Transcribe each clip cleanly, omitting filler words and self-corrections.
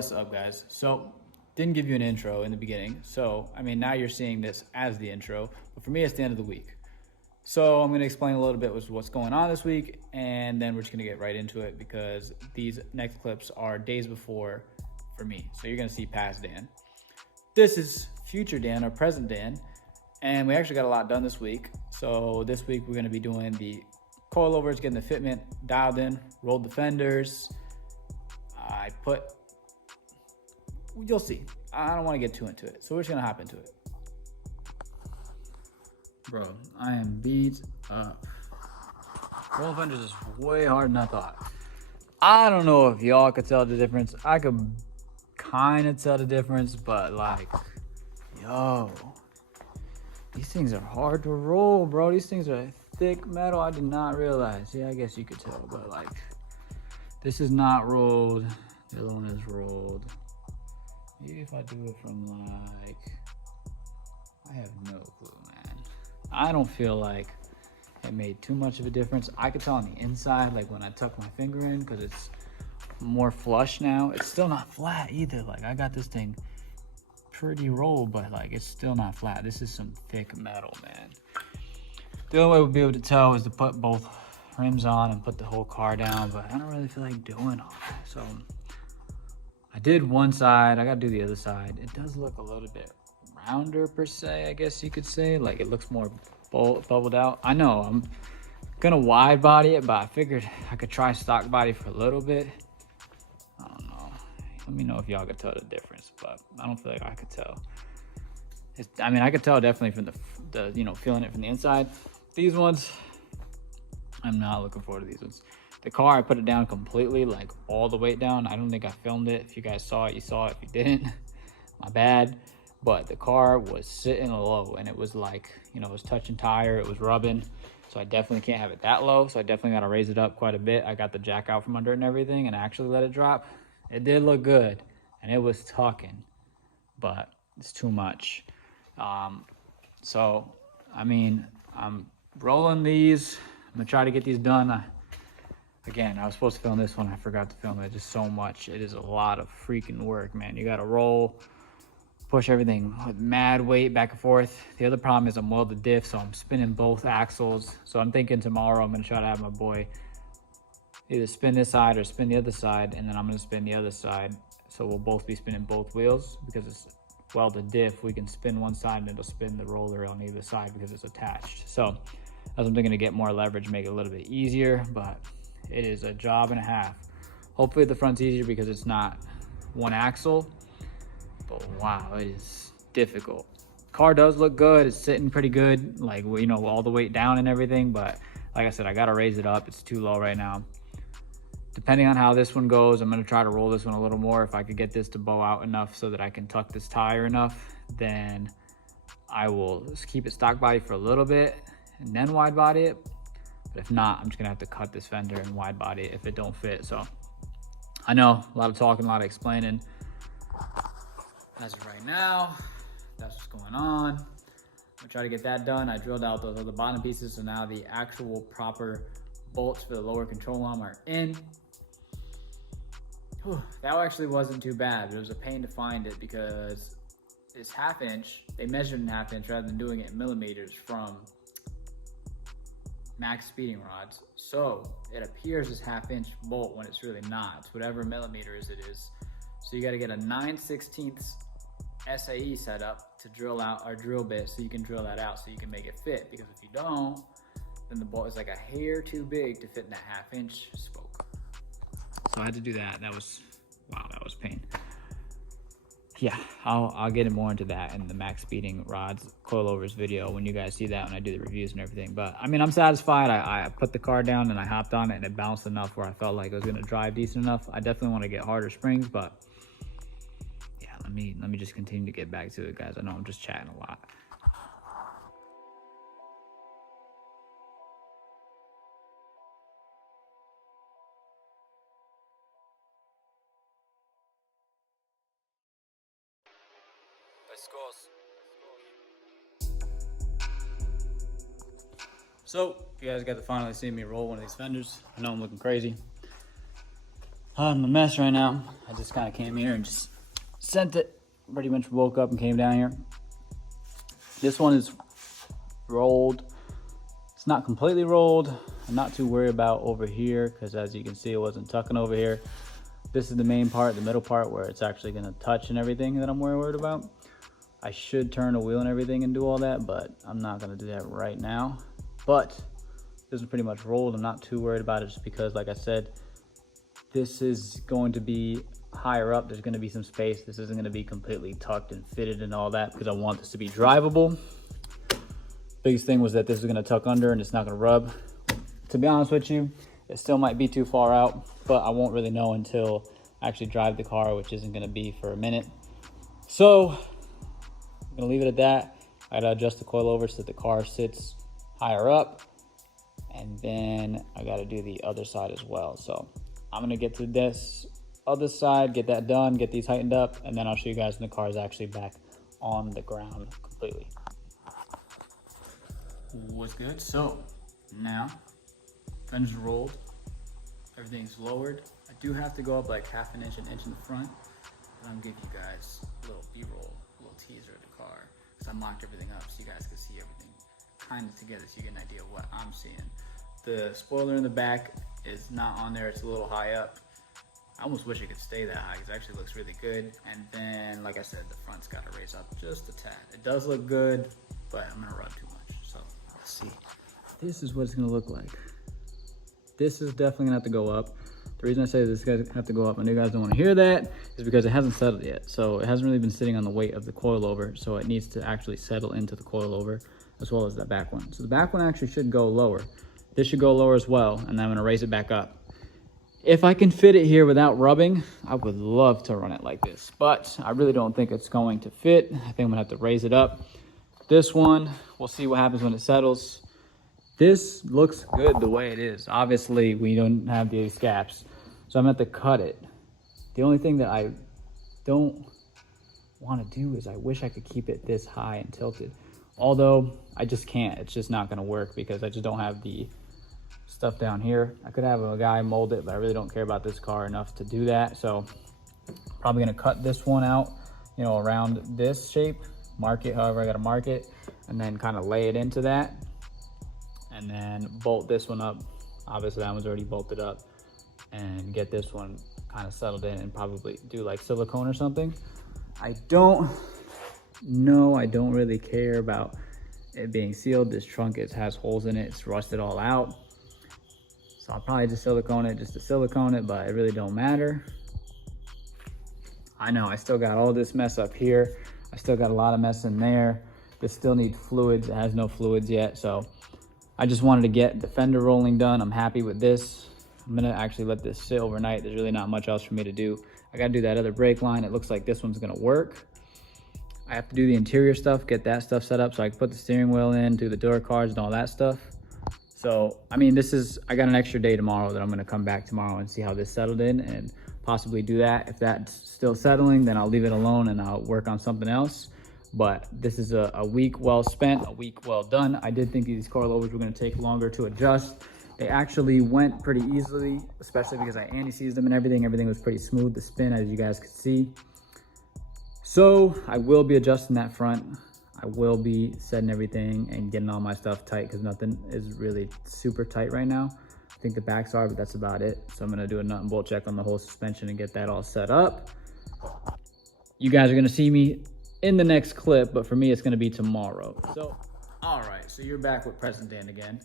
What's up, guys? So, didn't give you an intro in the beginning. So, I mean, now you're seeing this as the intro, but for me, it's the end of the week. So, I'm going to explain a little bit what's going on this week, and then we're just going to get right into it because these next clips are days before for me. So, you're going to see past Dan. This is future Dan or present Dan, and we actually got a lot done this week. So, this week, we're going to be doing the coilovers, getting the fitment dialed in, rolled the fenders. You'll see. I don't want to get too into it, so we're just gonna hop into it. Bro, I am beat up. Rolling fenders is way harder than I thought. I don't know if y'all could tell the difference. I could kind of tell the difference, but like, yo, these things are hard to roll, bro. These things are thick metal. I did not realize. Yeah, I guess you could tell, but like, this is not rolled. The other one is rolled. Maybe if I do it from like, I have no clue, man. I don't feel like it made too much of a difference. I could tell on the inside, like when I tuck my finger in, because it's more flush now. It's still not flat either. Like I got this thing pretty rolled, but like it's still not flat. This is some thick metal, man. The only way we'll be able to tell is to put both rims on and put the whole car down, but I don't really feel like doing all that. So I did one side, I gotta do the other side. It does look a little bit rounder per se, I guess you could say. Like it looks more bubbled out. I know I'm gonna wide body it, but I figured I could try stock body for a little bit. I don't know. Let me know if y'all could tell the difference, but I don't feel like I could tell. I mean, I could tell definitely from the feeling it from the inside. These ones, I'm not looking forward to these ones. The car, I put it down completely, like all the way down. I don't think I filmed it. If you guys saw it, you saw it. If you didn't, my bad. But the car was sitting low and it was like, it was touching tire, it was rubbing. So I definitely can't have it that low. So I definitely got to raise it up quite a bit. I got the jack out from under it and everything and actually let it drop. It did look good and it was tucking, but it's too much. So, I mean, I'm rolling these. I'm gonna try to get these done. Again, I was supposed to film this one. I forgot to film it. Just so much. It is a lot of freaking work, man. You got to roll, push everything with mad weight back and forth. The other problem is I'm welded diff, so I'm spinning both axles. So I'm thinking tomorrow I'm going to try to have my boy either spin this side or spin the other side, and then I'm going to spin the other side. So we'll both be spinning both wheels because it's welded diff. We can spin one side and it'll spin the roller on either side because it's attached. So as I'm thinking to get more leverage, make it a little bit easier, but it is a job and a half. Hopefully the front's easier because it's not one axle, but wow, it is difficult. Car does look good. It's sitting pretty good, like, all the weight down and everything, but like I said, I gotta raise it up. It's too low right now. Depending on how this one goes, I'm gonna try to roll this one a little more. If I could get this to bow out enough so that I can tuck this tire enough, then I will just keep it stock body for a little bit and then wide body it. But if not, I'm just gonna have to cut this fender and wide body it if it don't fit. So I know a lot of talking, a lot of explaining. As of right now, that's what's going on. I'm gonna try to get that done. I drilled out those other bottom pieces, so now the actual proper bolts for the lower control arm are in. Whew, that actually wasn't too bad. It was a pain to find it because it's 1/2 inch. They measured in 1/2 inch rather than doing it in millimeters from max speeding rods. So it appears as 1/2 inch bolt when it's really not. It's whatever millimeters it is. So you got to get a 9/16 SAE setup to drill out our drill bit so you can drill that out so you can make it fit. Because if you don't, then the bolt is like a hair too big to fit in that 1/2 inch spoke. So I had to do that. That was, wow, that was pain. Yeah, I'll get more into that in the max speeding rods coilovers video when you guys see that when I do the reviews and everything. But I mean, I'm satisfied. I put the car down and I hopped on it and it bounced enough where I felt like it was gonna drive decent enough. I definitely want to get harder springs, but yeah, let me just continue to get back to it, guys. I know I'm just chatting a lot. ByScorez. So, you guys got to finally see me roll one of these fenders. I know I'm looking crazy. I'm a mess right now. I just kind of came here and just sent it. Pretty much woke up and came down here. This one is rolled. It's not completely rolled. I'm not too worried about over here because as you can see, it wasn't tucking over here. This is the main part, the middle part where it's actually gonna touch and everything that I'm worried about. I should turn the wheel and everything and do all that, but I'm not gonna do that right now. But this is pretty much rolled. I'm not too worried about it just because, like I said, this is going to be higher up. There's gonna be some space. This isn't gonna be completely tucked and fitted and all that because I want this to be drivable. Biggest thing was that this is gonna tuck under and it's not gonna rub. To be honest with you, it still might be too far out, but I won't really know until I actually drive the car, which isn't gonna be for a minute. So I'm gonna leave it at that. I gotta adjust the coilover so that the car sits higher up. And then I gotta do the other side as well. So I'm gonna get to this other side, get that done, get these heightened up, and then I'll show you guys when the car is actually back on the ground completely. What's good? So now, fenders rolled, everything's lowered. I do have to go up like half an inch in the front, but I'm gonna give you guys a little B-roll, a little teaser of the car, because I mocked everything up so you guys can see everything kind of together so you get an idea of what I'm seeing. The spoiler in the back is not on there, it's a little high up. I almost wish it could stay that high because it actually looks really good. And then, like I said, the front's got to raise up just a tad. It does look good, but I'm gonna rub too much. So let's see. This is what it's gonna look like. This is definitely gonna have to go up. The reason I say this guys have to go up, I know you guys don't want to hear that, is because it hasn't settled yet. So it hasn't really been sitting on the weight of the coilover. So it needs to actually settle into the coilover as well as that back one. So the back one actually should go lower. This should go lower as well, and then I'm gonna raise it back up. If I can fit it here without rubbing, I would love to run it like this, but I really don't think it's going to fit. I think I'm gonna have to raise it up. This one, we'll see what happens when it settles. This looks good the way it is. Obviously, we don't have these gaps, so I'm gonna have to cut it. The only thing that I don't wanna do is I wish I could keep it this high and tilted. Although, I just can't. It's just not gonna work because I just don't have the stuff down here. I could have a guy mold it, but I really don't care about this car enough to do that. So probably gonna cut this one out, you know, around this shape, mark it however I gotta mark it, and then kind of lay it into that. And then bolt this one up. Obviously that one's already bolted up, and get this one kind of settled in and probably do like silicone or something. I don't know, I don't really care about it being sealed. This trunk has holes in it, it's rusted all out. So I'll probably just silicone it just to silicone it, but it really don't matter. I know I still got all this mess up here. I still got a lot of mess in there. This still needs fluids. It has no fluids yet. So I just wanted to get the fender rolling done. I'm happy with this. I'm gonna actually let this sit overnight. There's really not much else for me to do. I gotta do that other brake line. It looks like this one's gonna work. I have to do the interior stuff, get that stuff set up so I can put the steering wheel in, do the door cards and all that stuff. So, I mean, I got an extra day tomorrow that I'm gonna come back tomorrow and see how this settled in and possibly do that. If that's still settling, then I'll leave it alone and I'll work on something else. But this is a week well spent, a week well done. I did think these coilovers were gonna take longer to adjust. They actually went pretty easily, especially because I anti-seized them and everything. Everything was pretty smooth to spin, as you guys could see. So I will be adjusting that front. I will be setting everything and getting all my stuff tight because nothing is really super tight right now. I think the backs are, but that's about it. So I'm gonna do a nut and bolt check on the whole suspension and get that all set up. You guys are gonna see me in the next clip, but for me, it's gonna be tomorrow. So, all right, so you're back with Preston Dan again.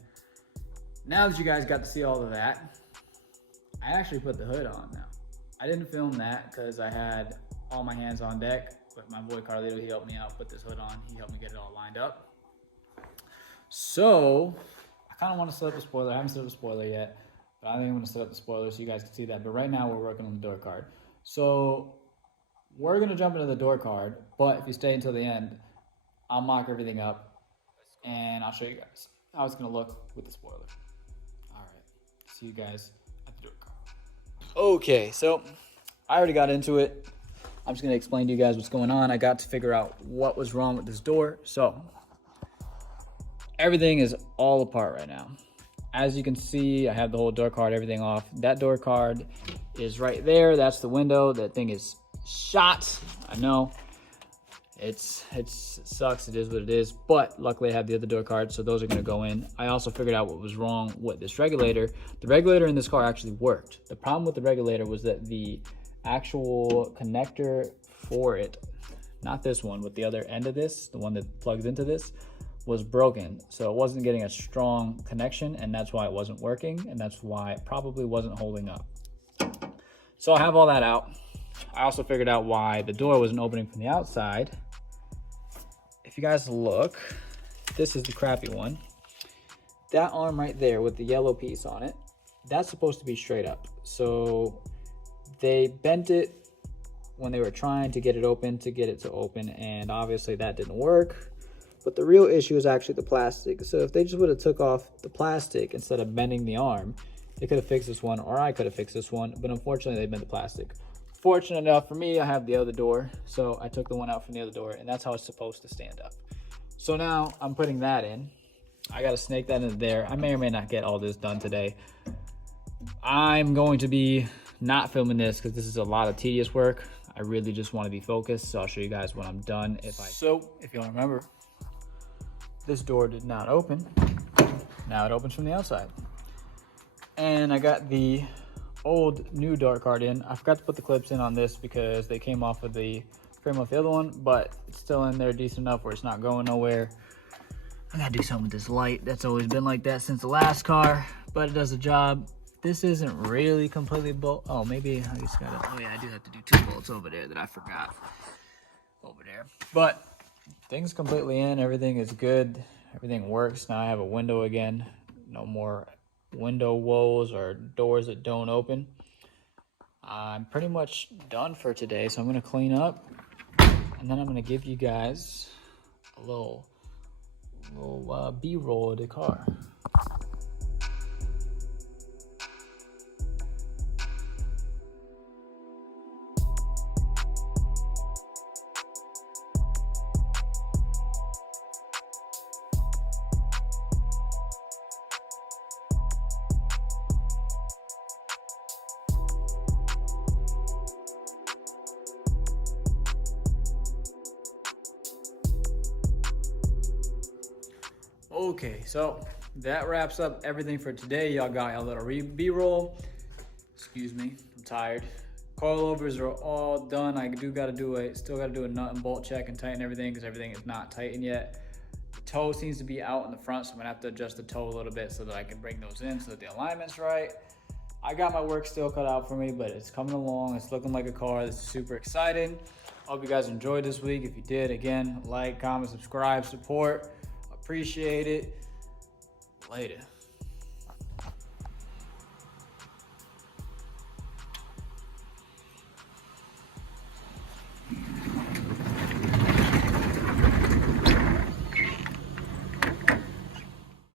Now that you guys got to see all of that, I actually put the hood on now. I didn't film that because I had all my hands on deck. But my boy Carlito, he helped me out, put this hood on. He helped me get it all lined up. So I kind of want to set up the spoiler. I haven't set up the spoiler yet, but I think I'm going to set up the spoiler so you guys can see that. But right now we're working on the door card. So we're going to jump into the door card, but if you stay until the end, I'll mock everything up and I'll show you guys how it's going to look with the spoiler. All right, see you guys at the door card. Okay, so I already got into it. I'm just gonna explain to you guys what's going on. I got to figure out what was wrong with this door. So everything is all apart right now. As you can see, I have the whole door card, everything off. That door card is right there. That's the window. That thing is shot. I know. It sucks. It is what it is. But luckily I have the other door cards, so those are going to go in. I also figured out what was wrong with this regulator. The regulator in this car actually worked. The problem with the regulator was that the actual connector for it, not this one, but the other end of this, the one that plugs into this, was broken. So it wasn't getting a strong connection, and that's why it wasn't working, and that's why it probably wasn't holding up. So I have all that out. I also figured out why the door wasn't opening from the outside. If you guys look, this is the crappy one. That arm right there with the yellow piece on it, that's supposed to be straight up. So they bent it when they were trying to get it open, and obviously that didn't work. But the real issue is actually the plastic. So if they just would have took off the plastic instead of bending the arm, they could have fixed this one, or I could have fixed this one, but unfortunately they bent the plastic. Fortunate enough for me, I have the other door, so I took the one out from the other door, and that's how it's supposed to stand up. So now I'm putting that in. I gotta snake that into there. I may or may not get all this done today. I'm going to be not filming this because this is a lot of tedious work. I really just want to be focused, so I'll show you guys when I'm done. So if y'all remember, this door did not open. Now it opens from the outside. And I got the old new dart card in. I forgot to put the clips in on this because they came off of the frame of the other one, but it's still in there decent enough where it's not going nowhere. I gotta do something with this light. That's always been like that since the last car, but it does the job. This isn't really completely bolt. Oh, maybe I just gotta, oh yeah, I do have to do 2 bolts over there that I forgot over there. But things completely in, everything is good. Everything works. Now I have a window again. No more window woes or doors that don't open. I'm pretty much done for today, so I'm gonna clean up, and then I'm gonna give you guys a little B-roll of the car. Okay, so that wraps up everything for today. Y'all got a little B-roll. Excuse me, I'm tired. Coilovers are all done. I still gotta do a nut and bolt check and tighten everything because everything is not tightened yet. The toe seems to be out in the front, so I'm gonna have to adjust the toe a little bit so that I can bring those in so that the alignment's right. I got my work still cut out for me, but it's coming along. It's looking like a car. This is super exciting. Hope you guys enjoyed this week. If you did, again, like, comment, subscribe, support. Appreciate it. Later.